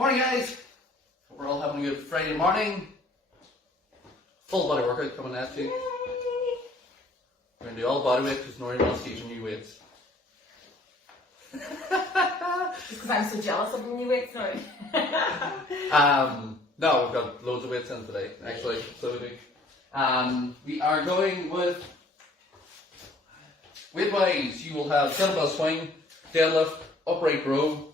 Morning guys! Hope we're all having a good Friday morning. Full body workout coming at you. We're going to do all body weight because Nori wants to use new weights. Just because I'm so jealous of the new weights, sorry. No, we've got loads of weights in today, actually, so we do. We are going with weight-wise. You will have kettlebell swing, deadlift, upright row,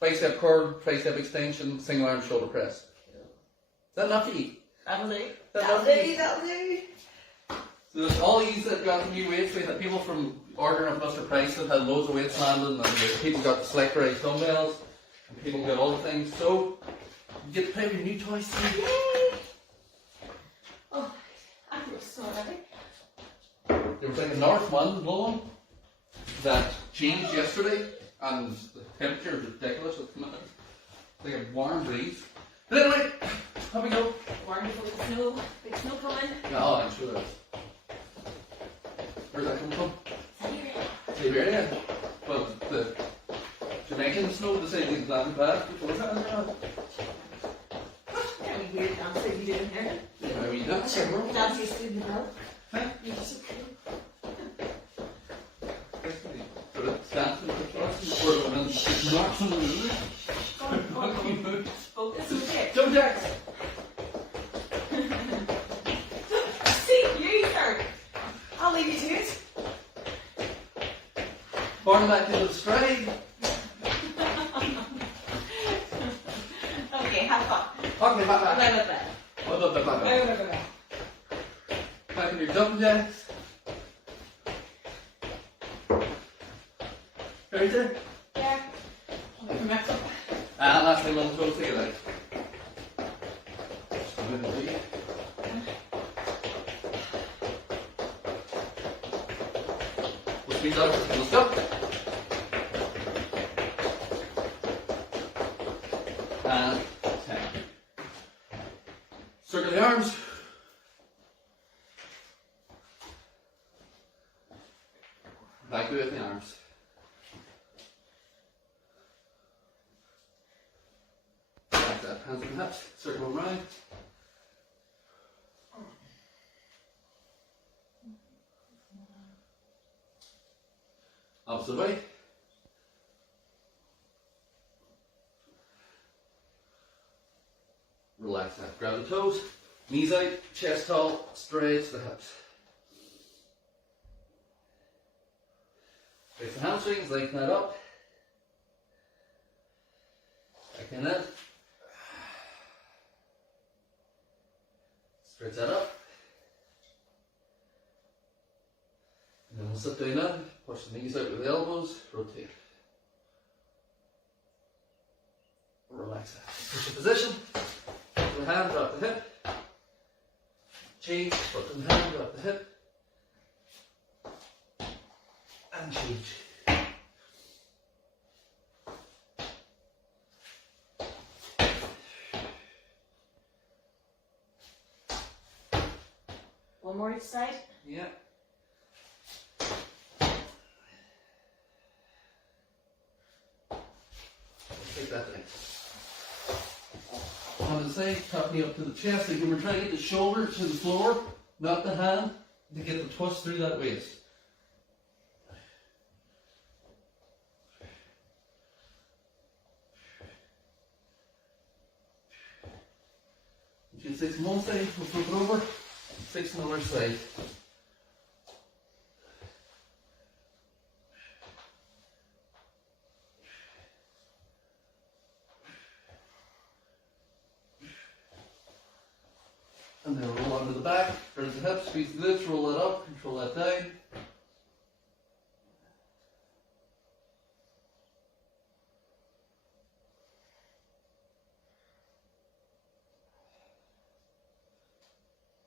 bicep curl, tricep extension, single arm shoulder press. Is that enough for you? That'll do. That'll do. So there's all these that got the new weights. We had people from ordering of Mr. Price that had loads of weights landing, and people got the selectorized dumbbells, and people got all the things. So you get to play with your new toys too. Yay! Oh, I feel so ready. There was like a north wind blowing that changed yesterday, and the temperature is ridiculous. It's like a warm breeze. But anyway, here we go. Warm before the snow. Big snow coming. Oh, I'm sure there is. Where's that coming from? Siberia. Well, the Jamaican snow decided to land bad before that. Very weird dance that you do in here. Yeah, we don't. Dance your student bell. Huh? You're so cool. Sort of dancing for us before it went in. Knocks on the roof. Focus, okay. Jump jacks! See, you start. I'll leave you to it. Born back into the stride. Okay, have fun. Okay, back. Bye. Back in your jumping jacks. Right there. Yeah. I'll come back up. Last time on the toes together. Which means let's go. And 10. Circle the arms. Back with the arms. Back that, hands on the hips, circle them round. Opposite way. Relax that. Grab the toes, knees out, chest tall, straight to the hips. Raise the hamstrings, lengthen that up. Back in it. Stretch that up. And then we'll sit down now, push the knees out with the elbows, rotate. Relax that. Push the position. Put the hand, drop the hip. Change, put the hand, drop the hip. And change. One more each side. Yeah. Take that down. On the side, top knee up to the chest. Again, we're trying to get the shoulder to the floor, not the hand, to get the twist through that waist. Do 6 on one side, we'll flip it over, 6 on the other side. And then roll onto the back, turn the hips, squeeze the glutes, roll that up, control that down.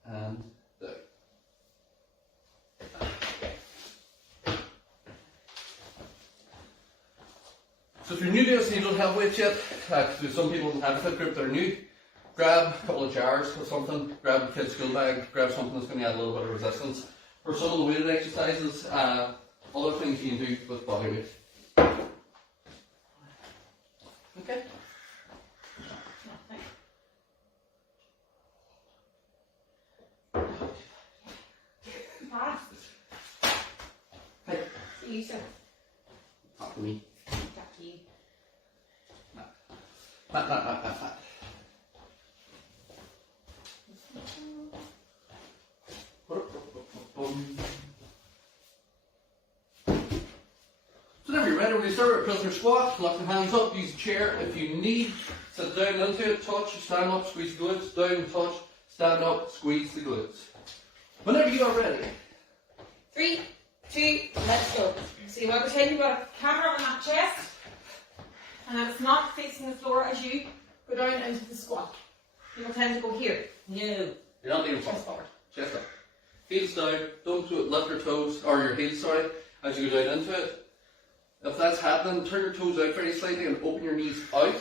And down. So if you're new to this and you don't have weights yet, because some people in the fit group that are new, grab a couple of jars or something, grab a kid's school bag, grab something that's going to add a little bit of resistance. For some of the weighted exercises, other things you can do with body weight. Okay? Nothing. Pass. Hey, See you soon. not for me. Ducky. Pat. So now you're ready, we're going to start with a prisoner squat. Lock the hands up, use the chair if you need. Sit down into it, touch, stand up, squeeze the glutes, down, touch, stand up, squeeze the glutes. Whenever you are ready. 3, 2, let's go. So you want to pretend you've got a camera on that chest, and that it's not facing the floor as you go down into the squat. You will tend to go here. No. You're not leaning Chest forward. forward. Chest up. Heels down, don't do it, lift your toes, or your heels, sorry, as you go down into it. If that's happening, turn your toes out very slightly and open your knees out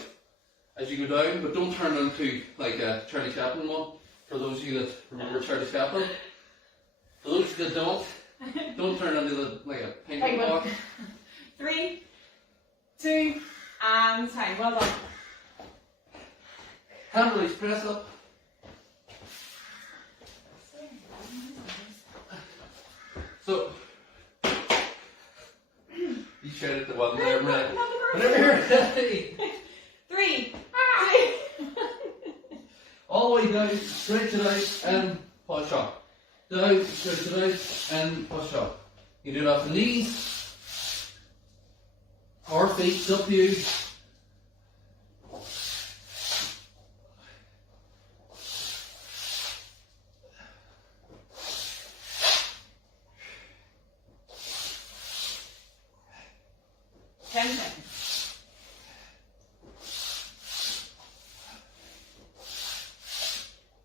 as you go down, but don't turn into like a Charlie Chaplin one, for those of you that remember Charlie Chaplin. For those of you that don't turn into like a penguin walk. 3, 2, and time. Well done. Hand release, press up. So, you shouted the one there, right? Whenever you're ready. 3, 2. All the way down, stretch it out and push up. Down, stretch it out and push up. You do it off the knees or feet, it's up to you.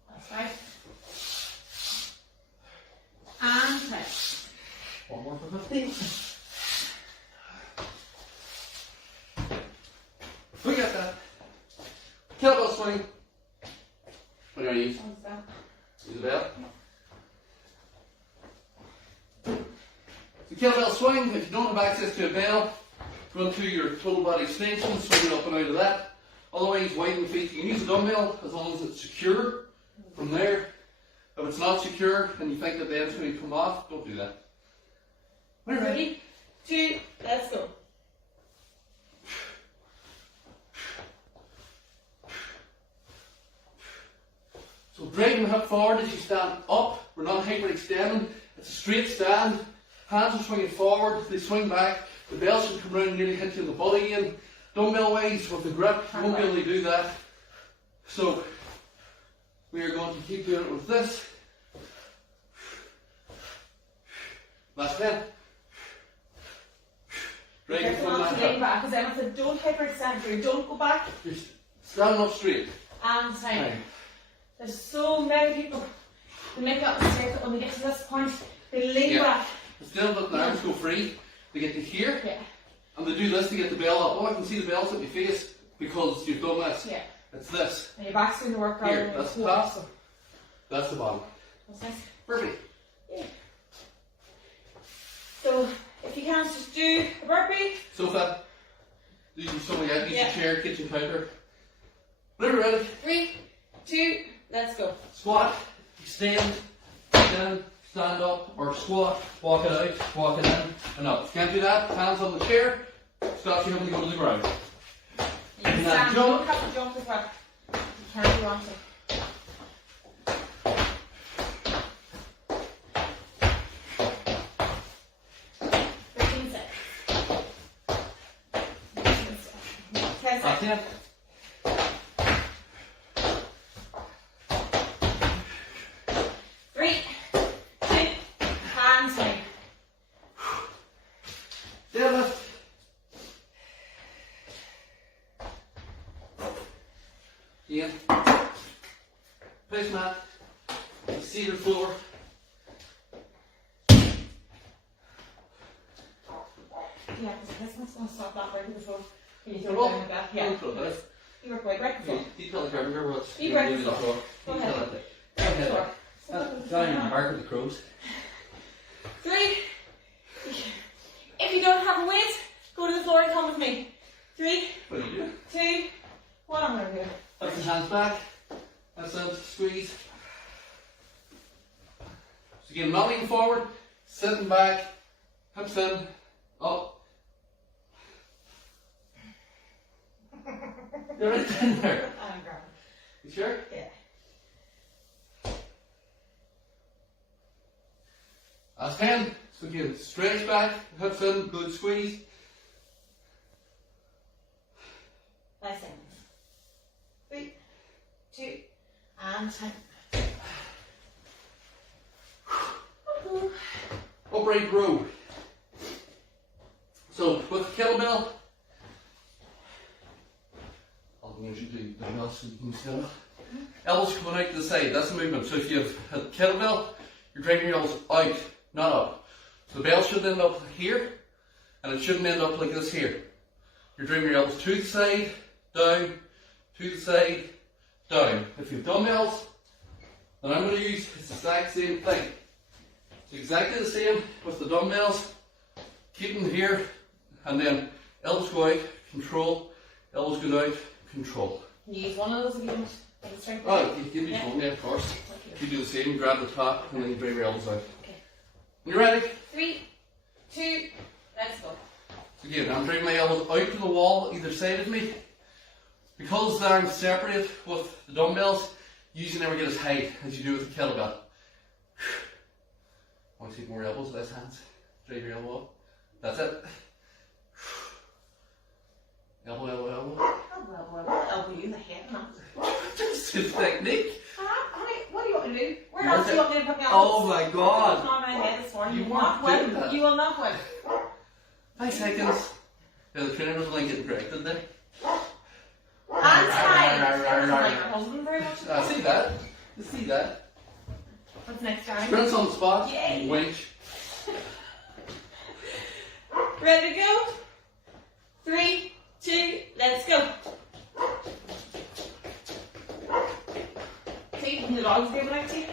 That's right. And 10. One more for 15. We got that. Kettlebell swing. What do you use? What's that? Use a bell. The kettlebell swing, if you don't have access to a bell, go into your total body extension, swing it up and out of that. Otherwise, widen the feet. You can use a dumbbell as long as it's secure from there. If it's not secure and you think that the end's going to come off, don't do that. When you're ready. 3, 2, let's go. So driving the hip forward as you stand up. We're not hyperextending. It's a straight stand. Hands are swinging forward. They swing back. The bell should come around and nearly hit you in the body again. Dumbbell wise with the grip, you won't be able to do that. So we are going to keep doing it with this. Last 10. Driving Careful from not that to lean hip. back, because Emma said don't hyperextend through, don't go back. Just standing up straight. And time. Time. There's so many people who make that mistake that when they get to this point, they lean Yeah. back. Instead of letting the arms go free, they get to here. Yeah. And they do this to get the bell up. Oh, I can see the bells at your face because you've done this. Yeah. It's this. And your back's doing the work rather Here, than that's the your top. core. That's the bottom. That's nice. Perfect. Yeah. So if you can't just do a burpee. Sofa. Do something like that. Use Yeah. your chair, kitchen counter. Whenever you're ready. 3, 2, let's go. Squat. Extend. Down. Stand up. Or squat. Walk it out. Walk it in. And up. If you can't do that, hands on the chair. Stop you having to go to the ground. You can Can I stand, you jump? don't have to jump as well. You can if you want to. Back in. Three, two, and swing. Deadlift. Again. Place mat. Seated floor. Yeah, because this one's going to stop that right before you You're throw it up. down the back. Yeah. You were quite right before. Okay, do you tell the carpenter what's You you're break doing the the floor. floor? Go You ahead. tell it. Go ahead. Sure. Down in the bark of the crows. 3. If you don't have a weight, go to the floor and come with me. 3, What do you do? 2, 1. I'm going to do. Put the hands back. That's it. Squeeze. So again, not leaning forward, sitting back, hips in, up. You're right in there. I'm grabbing. You sure? Yeah. Last 10. So again, stretch back, hips in, good squeeze. Nice seconds. 3, 2, and 10. Upright row. So with the kettlebell, I'll usually do the else so you can sit up. Elbows coming out to the side, that's the movement. So if you have a kettlebell, you're dragging your elbows out, not up. So the bell should end up here, and it shouldn't end up like this here. You're dragging your elbows to the side, down, to the side, down. If you have dumbbells, then I'm going to use it's the exact same thing. It's exactly the same with the dumbbells. Keep them here, and then elbows go out, control, elbows go out, control. You use one of those if you want. Strength. Oh, you give me one there, of course. You do the same, grab the top, and then you drag your elbows out. Okay. You ready? 3, 2, let's go. So again, I'm dragging my elbows out to the wall either side of me. Because the arms separate with the dumbbells, you usually never get as high as you do with the kettlebell. Want to see more elbows, less hands. Drag your elbow up. That's it. Elbow, elbow, elbow. Elbow you in the head, not. Just his technique. What do you want me to do? Where Martha- else do you want me to put my Oh elbows? my god. It's not my head this morning. You will weren't not doing win. that. You will not win. 5 seconds. Yeah, the trainer doesn't like getting corrected there. I'm tired. Doesn't like her husband very much. I see that. You see that. What's next, darling? Sprints on the spot. Yay. Winch. Ready to go? 3, 2, let's go. See, the dog's giving out to you.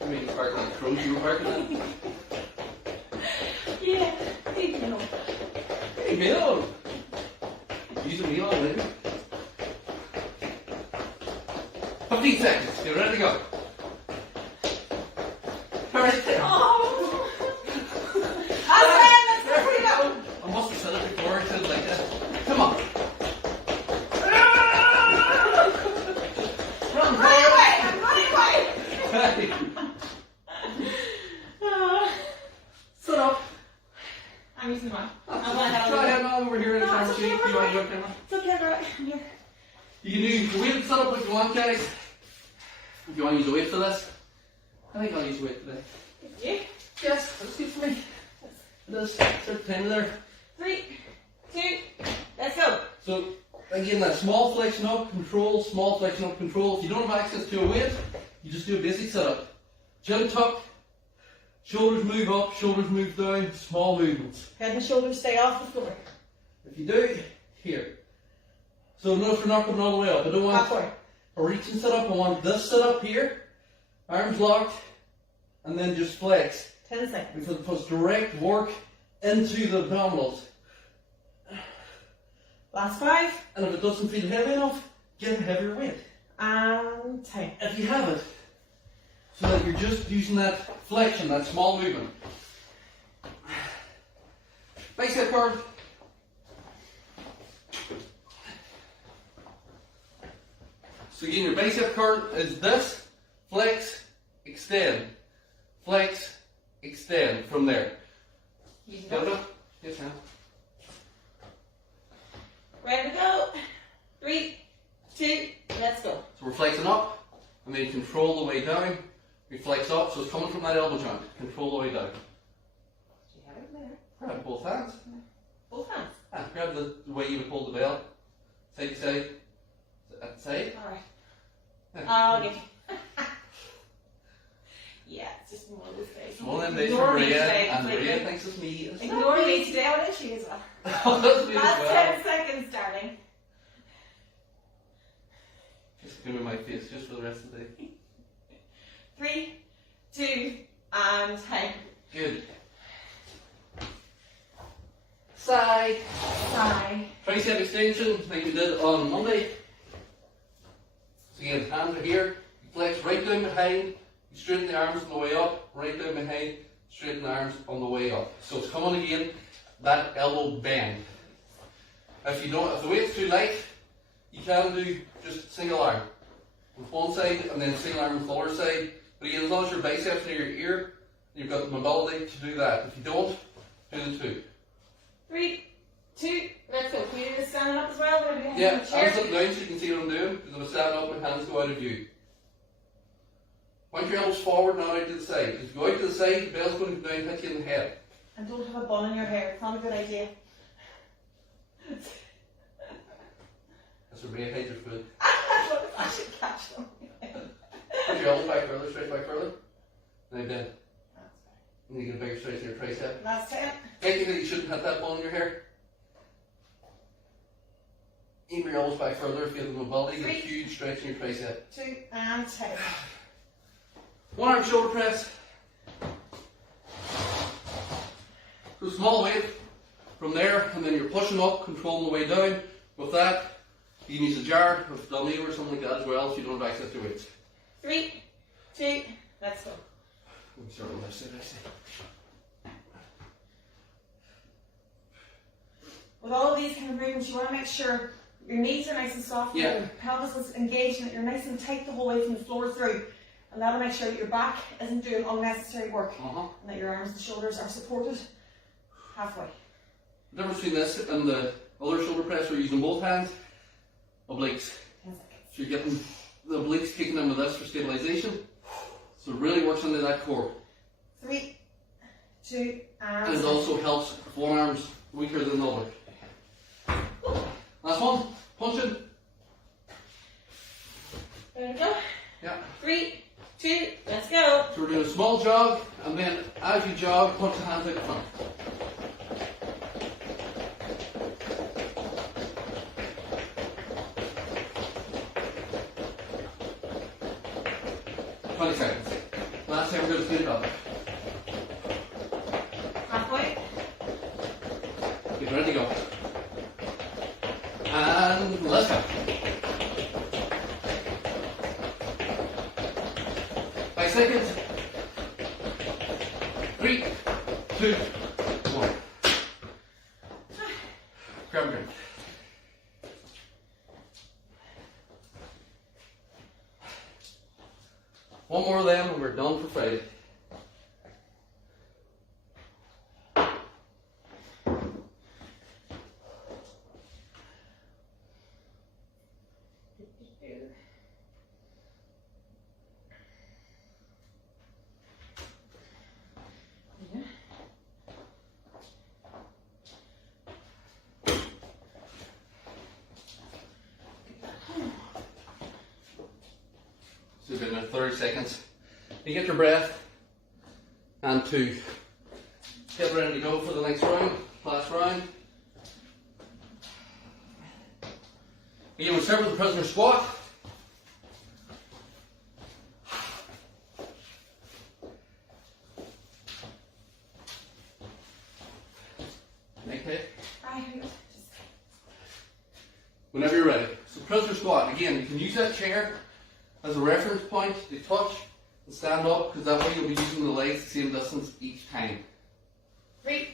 I mean, you're barking like crows. You were barking then. Yeah, leave me alone. Hey, Milo. Use a Milo, maybe. 15 seconds. You're ready to go. Alright. Oh! Let's go. I must have said it before. I said it like that. Come on. Run, Run away! I'm running away! Hey. Sit up. I'm using one. Try head on over here in the No, camera it's sheet. okay, You want to go camera? It's okay, right? I'm here. You can do the weight setup if you want, guys. If you want to use a weight for this, I think I'll use a weight today. You? Yes, that's good for me. It is. Start the timer there. 3, 2, let's go. So, again, that small flexion up, control, small flexion up, control. If you don't have access to a weight, you just do a basic setup. Chin tuck, shoulders move up, shoulders move down, small movements. Head and shoulders stay off the floor. If you do, here. So notice we're not coming all the way up. I don't want Halfway. a reaching setup. I want this setup here, arms locked, and then just flex. 10 seconds. Because it puts direct work into the abdominals. Last 5. And if it doesn't feel heavy enough, get a heavier weight. And 10. If you have it, so that you're just using that flexion, that small movement. Bicep curl. So again, your bicep curl is this, flex, extend, flex, extend from there. Using Got that. it? Yes, ma'am. Ready to go? 3, 2, let's go. So we're flexing up, and then control the way down. We flex up, so it's coming from that elbow joint. Control the way down. Do you have it there? Grab both hands. Both hands. Grab the way you would hold the bell. Side to side. At the side. Alright. Yeah. I'll get you. Yeah, it's just one of those days. One of them days Ignore for me Maria, today, and completely. Maria thinks it's me. Ignore me today on issue as well. Oh, that's me as Last well. 10 seconds, darling. Just give me my face just for the rest of the day. 3, 2, and 10. Good. Side. Side. Tricep extension like we did on Monday. again, hands are here, you flex right down behind, you straighten the arms on the way up, right down behind, straighten the arms on the way up. So it's coming again, that elbow bend. If the weight's too light, you can do just single arm with one side and then single arm with the other side. But again, as long as your biceps near your ear, you've got the mobility to do that. If you don't, do the two. 3, 2, let's go. Can you do this standing up as well? Whatever you have Yeah, in the chair. I'm sitting down so you can see what I'm doing. Because I'm standing up, my hands go out of view. Point your elbows forward, not out to the side. If you go out to the side, the bell's going to go down and hit you in the head. And don't have a bun in your hair. It's not a good idea. That's a ray hide your foot. I should catch them. Put your elbows back further, stretch back further. Now bend. And you get a bigger stretch in your tricep. Last 10. Technically, you shouldn't have that ball in your hair. Aim your elbows back further if you have the mobility. Get a huge stretch in your tricep. 2 and 10. One arm shoulder press. So small weight from there, and then you're pushing up, controlling the way down. With that, you can use a jar with a dummy or something like that as well if you don't have access to weights. 3, 2, let's go. Let me start on the left side, actually. With all of these kind of movements, you want to make sure your knees are nice and soft, Yeah. your pelvis is engaged, and that you're nice and tight the whole way from the floor through. And that'll make sure that your back isn't doing unnecessary work, and that your arms and shoulders are supported halfway. The difference between this and the other shoulder press where you're using both hands, obliques. 10 seconds. So you're getting the obliques kicking into this for stabilization. So it really works into that core. 3, 2, And it also helps if one arm's weaker than the other. Last one, punching. There we go. Yeah. 3, 2, let's go. So we're doing a small jog, and then as you jog, punch the hands out the front. Seconds. Last time we're going to speed it up. Halfway. Get ready to go. And let's go. 5 seconds. 3, 2, 1. Grab a drink. One more of them and we're done for Friday. So we've got 30 seconds. You get your breath and to get ready to go for the next round, last round. Again, we'll start with the prisoner squat. Neck hit. Whenever you're ready. So prisoner squat, again, you can use that chair as a reference point to touch and stand up, because that way you'll be using the legs the same distance each time. 3,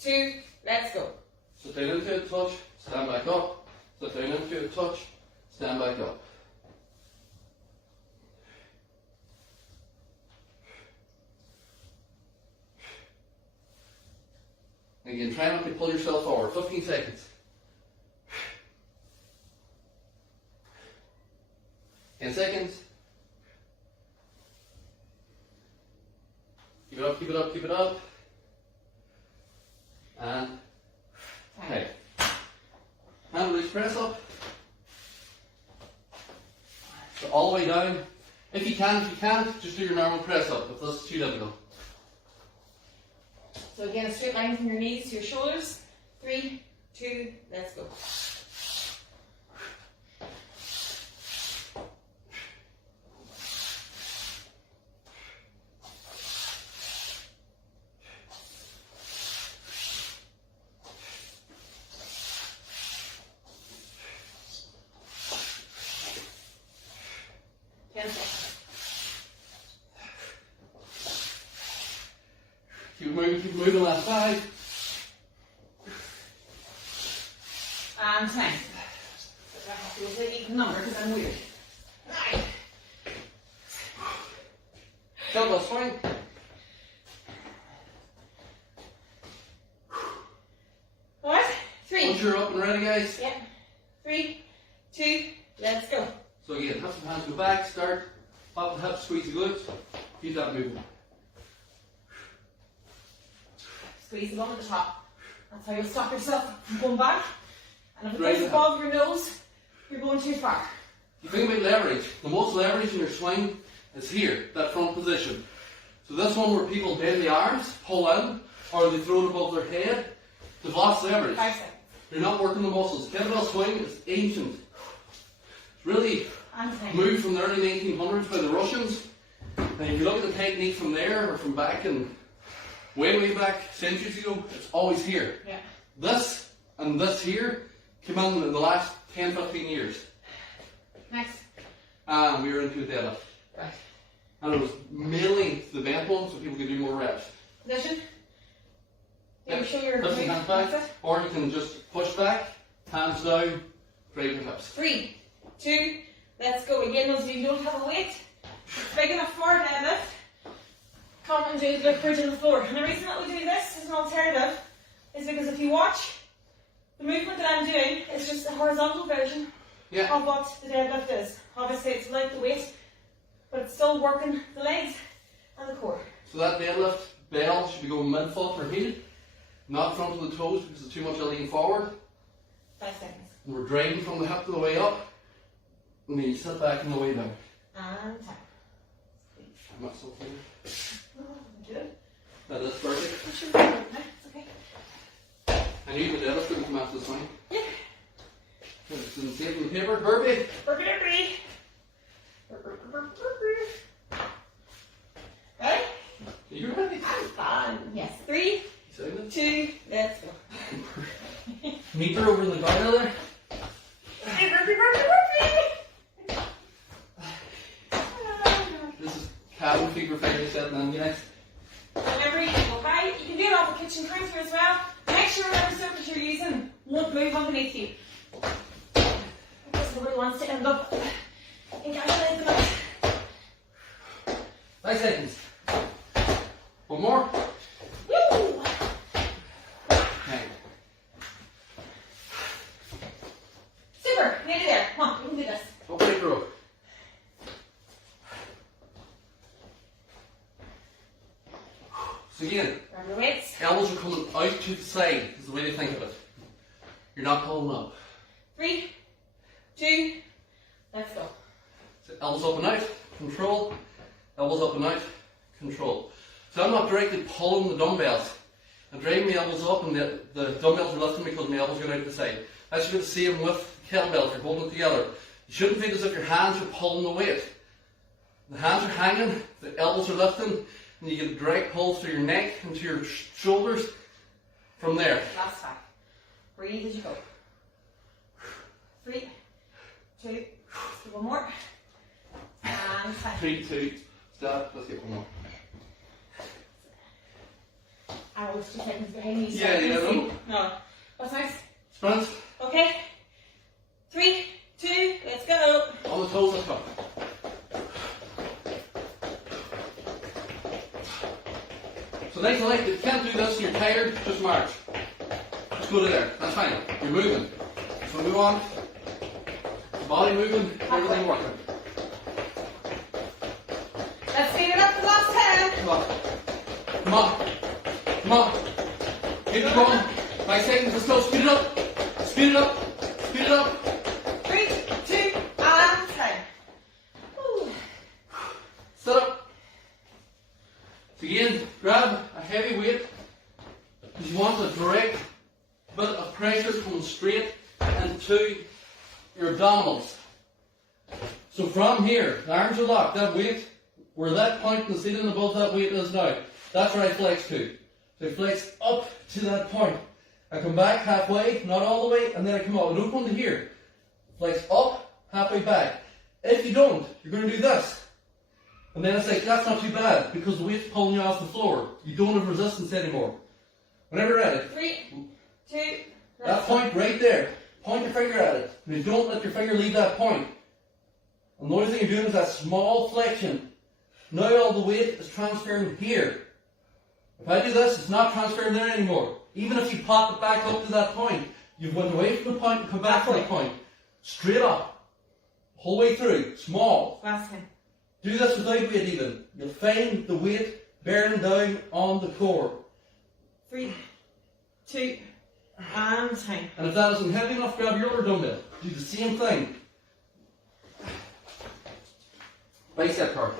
2, let's go. Sit down into it, touch, stand back up. Sit down into it, touch, stand back up. Again, try not to pull yourself forward. 15 seconds. 10 seconds. Keep it up, keep it up, keep it up. And okay. Hand release press up. So all the way down. If you can, if you can't, just do your normal press up if this is too difficult. So again, a straight line from your knees to your shoulders. 3, 2, let's go. keep moving, last 5. And 10. I have to say even number because I'm weird. 9. Kettlebell swing. What? 3. Once you're up and ready, guys. Yeah. 3, 2, let's go. So again, hips and hands go back, start, pop the hips, squeeze the glutes, keep that moving. Squeeze the bum at the top. That's how you'll stop yourself from going back. And if it Right goes now. above your nose, you're going too far. You think about leverage. The most leverage in your swing is here, that front position. So this one where people bend the arms, pull in, or they throw it above their head, they've lost leverage. 5 seconds. You're not working the muscles. Kettlebell swing is ancient. It's really And 10. moved from the early 1900s by the Russians. And if you look at the technique from there, or from back in, way back, centuries ago, it's always here. Yeah. This and this here came in the last 10, 15 years. Next. And we were into a deadlift. Right. And it was mainly the bent one so people could do more reps. Position. You Yep. show your Hips and weight. hands back, That's it. or you can just push back, hands down, drive your hips. 3, 2, let's go. Again, those of you who don't have a weight, it's big enough for a deadlift. Come and do the bridge on the floor. And the reason that we do this as an alternative is because if you watch, the movement that I'm doing is just a horizontal version Yeah. of what the deadlift is. Obviously, it's light the weight, but it's still working the legs and the core. So that deadlift bell should be going mid-foot or heel, not front of the toes because it's too much of a lean forward. 5 seconds. And we're driving from the hip to the way up, and then you sit back on the way down. And 10. I'm not so clear. Oh, good. That is perfect. Push your foot out now. It's okay. And you the deadlift couldn't come after the swing. Yeah. It's in safe in the paper. Herbie. Burger. Ready? You ready? I'm fine. Yes. 3, Excited? 2, let's go. Meter over in the guardrail there. This is cabin fever figure setting in, guys. Whenever you go by, you can do it off the kitchen counter as well. Make sure whatever surface you're using won't move underneath you. Because nobody wants to end up encapsulated in it. 5 seconds. One more. Woo! Okay. Super. Nearly there. Come on, we can do this. Okay, bro. So again, Grab your weights. elbows are coming out to the side is the way to think of it. You're not pulling up. 3, 2, let's go. So elbows up and out, control. Elbows up and out, control. So I'm not directly pulling the dumbbells. I'm driving my elbows up and the dumbbells are lifting because my elbows are going out to the side. That should be the same with kettlebells. You're holding it together. You shouldn't feel as if your hands are pulling the weight. The hands are hanging, the elbows are lifting, and you get a direct pull through your neck and to your shoulders from there. Last 5. Breathe as you go. 3, 2, let's do one more. And 5. 3, 2, stop. Let's get one more. I was 2 seconds behind me. So Yeah, I can yeah, see. no. No. What's next? Sprints. Okay. 3, 2, let's go. On the toes, let's go. So next leg, if you can't do this and you're tired, just march. Just go to there. That's fine. You're moving. So move on. Body moving, everything working. Let's speed it up to the last 10. Come on. Come on. Come on. Keep it going. 5 seconds. Let's go. Speed it up. Speed it up. Speed it up. 3, 2, and 10. Woo. Sit up. So again, grab a heavy weight. You want a direct bit of pressure coming straight into your abdominals. So from here, the arms are locked. That weight, where that point in the ceiling above that weight is now, that's where I flex to. So I flex up to that point. I come back halfway, not all the way, and then I come up. I don't come to here. Flex up, halfway back. If you don't, you're going to do this. And then it's like, that's not too bad because the weight's pulling you off the floor. You don't have resistance anymore. Whenever you're ready. 3, 2, That point right there. Point your finger at it. And you don't let your finger leave that point. And the only thing you're doing is that small flexion. Now all the weight is transferring here. If I do this, it's not transferring there anymore. Even if you pop it back up to that point, you've went away from the point and come back to the point. Straight up. Whole way through. Small. last time. Do this without weight even. You'll find the weight bearing down on the core. 3, 2, and time. And if that isn't heavy enough, grab your other dumbbell. Do the same thing. Bicep curl.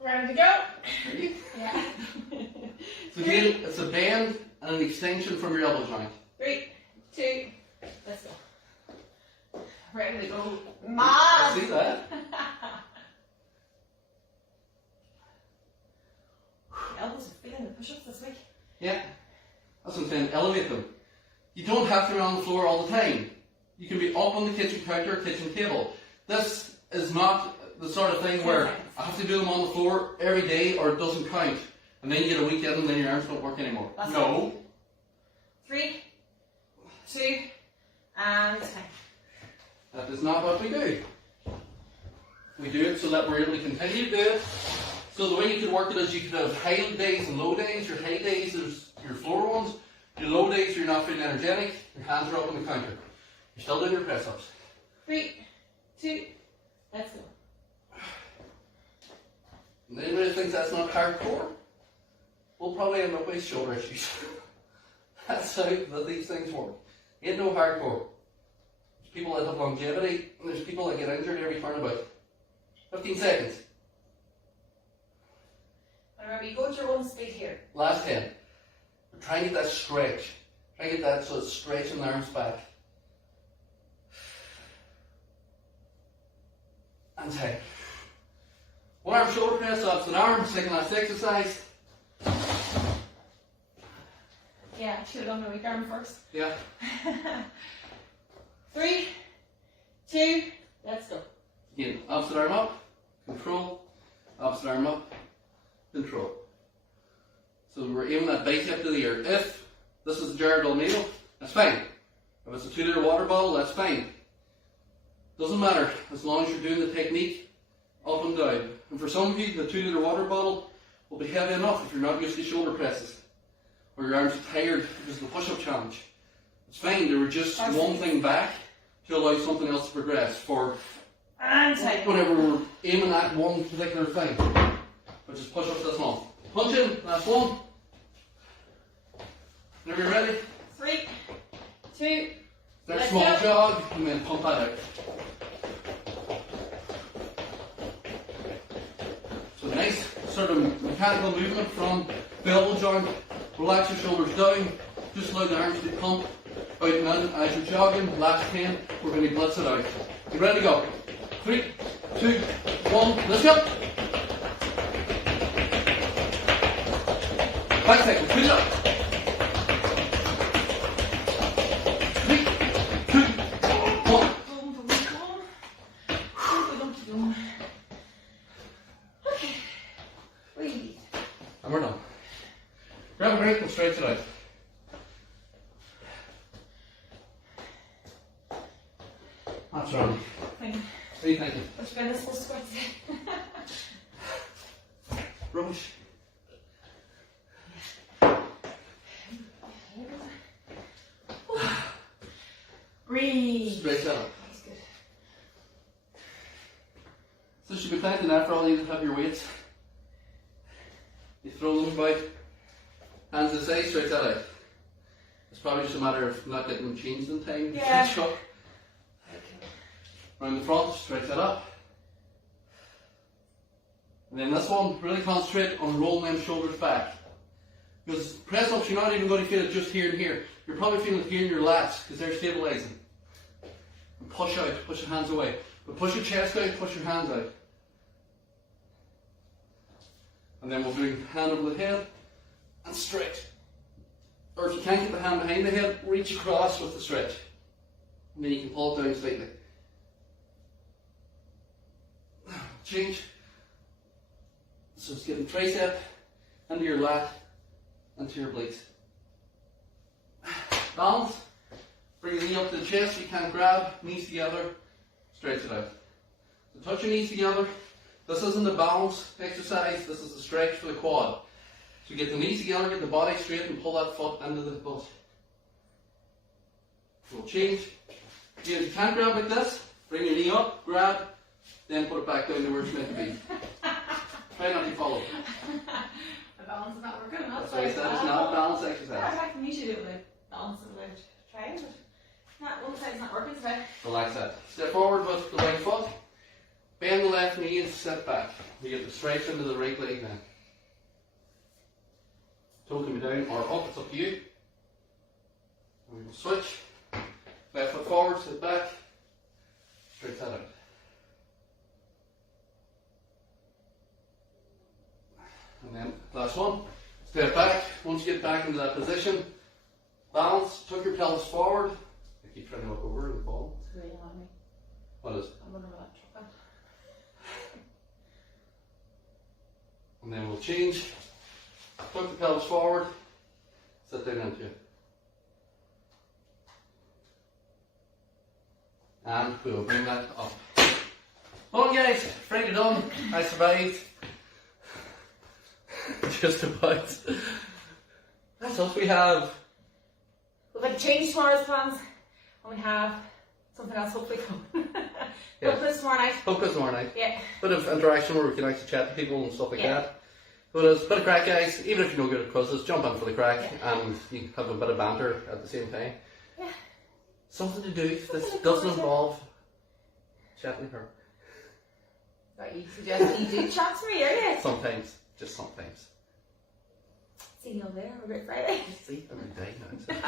Ready to go? Ready? Yeah. So again, it's a bend and an extension from your elbow joint. 3, 2, let's go. Ready to go. Mad! See that? Elbows are feeling the push-ups this week. Yeah. That's what I'm saying. Elevate them. You don't have to be on the floor all the time. You can be up on the kitchen counter or kitchen table. This is not the sort of thing where I have to do them on the floor every day or it doesn't count. And then you get a weekend and then your arms don't work anymore. That's No. 3, 2, and time. That is not what we do. We do it so that we're able to continue to do it. So the way you could work it is you could have high days and low days. Your high days is your floor ones. Your low days you're not feeling energetic. Your hands are up on the counter. You're still doing your press-ups. 3, 2, let's go. And anybody who thinks that's not hardcore, we'll probably end up with shoulder issues. That's how that these things work. Ain't no hardcore. There's people that have longevity, and there's people that get injured every turnabout. 15 seconds. And remember, you go at your own speed here. Last 10. Try and get that stretch. Try and get that so it's stretching the arms back. And 10. One arm shoulder press, opposite arm, second last exercise. Yeah, I should have done the weak arm first. Yeah. 3, 2, let's go. Again, opposite arm up, control, opposite arm up, control. So we're aiming that bicep to the ear. If this is a Jared Olmedo, that's fine. If it's a 2 litre water bottle, that's fine. Doesn't matter, as long as you're doing the technique up and down. And for some of you, the 2 litre water bottle will be heavy enough if you're not used to shoulder presses. Or your arms are tired because of the push-up challenge. It's fine, they were just one thing back to allow something else to progress for And time. whenever we're aiming at one particular thing. Which is push-ups, that's one. Punch in, last one. Whenever you're ready, 3, 2, start let's small go. jog and then pump that out. So nice sort of mechanical movement from the elbow joint. Relax your shoulders down, just allow the arms to pump out and in as you're jogging. Last 10, we're going to blitz it out. You ready to go? 3, 2, 1, let's go! 5 seconds, push up! 3, 2, 1. Boom, boom, boom. Boom, boom, boom. Okay. Breathe. And we're done. Grab a break and stretch it out. That's right. Thank you. Hey, thank you. Which been this supposed to go today? Rubbish. Breathe. Stretch that out. That's good. So you should be thanking that for all you that have your weights. You throw them about. Hands to the side, stretch that out. It's probably just a matter of not getting them changed in time. Yeah. Stretch up. Around the front, stretch that up. And then this one, really concentrate on rolling them shoulders back. Because press ups, you're not even going to feel it just here and here. You're probably feeling it here in your lats because they're stabilizing. And push out, push your hands away. But push your chest out, push your hands out. And then we'll do hand over the head and stretch. Or if you can't get the hand behind the head, reach across with the stretch. And then you can pull it down slightly. Change. So it's getting tricep into your lat, into your obliques. Balance. Bring your knee up to the chest. You can grab knees together, stretch it out. So touch your knees together. This isn't a balance exercise. This is a stretch for the quad. So get the knees together, get the body straight, and pull that foot into the butt. We'll change. If you can't grab like this, bring your knee up, grab, then put it back down to where it's meant to be. Try not to follow. My balance is not working. That's why I said it's not a balance Yeah, exercise. I can usually do it with balance and without trying, but not, one side's not working today. Relax that. Step forward with the right foot. Bend the left knee and step back. You get the stretch into the right leg now. Toe can be down or up, it's up to you. And we will switch. Left foot forward, step back. Stretch that out. And then last one. Step back. Once you get back into that position, balance, tuck your pelvis forward. I keep trying to look over and fall. It's really hot me. What is? I'm wondering about that chocolate. And then we'll change. Tuck the pelvis forward. Sit down into it. And we'll bring that up. Well guys, Friday done. I survived. Just about. That's all we have. We've had to change tomorrow's plans, and we have something else hopefully coming. Yeah. Hopefully tomorrow night. Focus tomorrow night. Yeah. Bit of interaction where we can actually chat to people and stuff like Yeah. that. But it's a bit of crack, guys. Even if you're no good at quizzes, jump in for the crack and you can have a bit of banter at the same time. Yeah. Something to do. This to doesn't look forward to. involve chatting to her. Right, you suggest you do chat to me earlier. Sometimes. Just sometimes. See you over there, we're Friday. See, every day now.